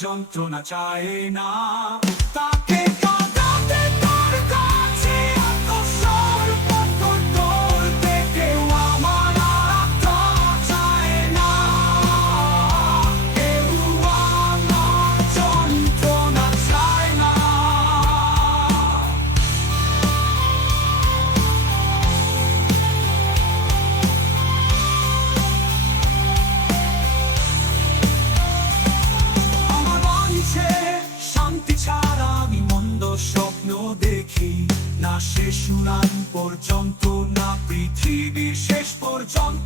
যন্ত্রণা চায় না, তাকে কাঁদাতে তোর কাছে এত সর্বত্র তোলতে কেউ আমার আত্মা চায় না, কেউ আমার যন্ত্রণা চায় না। শান্তি ছাড়া আমি মন্দ স্বপ্ন দেখি না, শেষ উড়ান পর্যন্ত, না পৃথিবীর শেষ পর্যন্ত।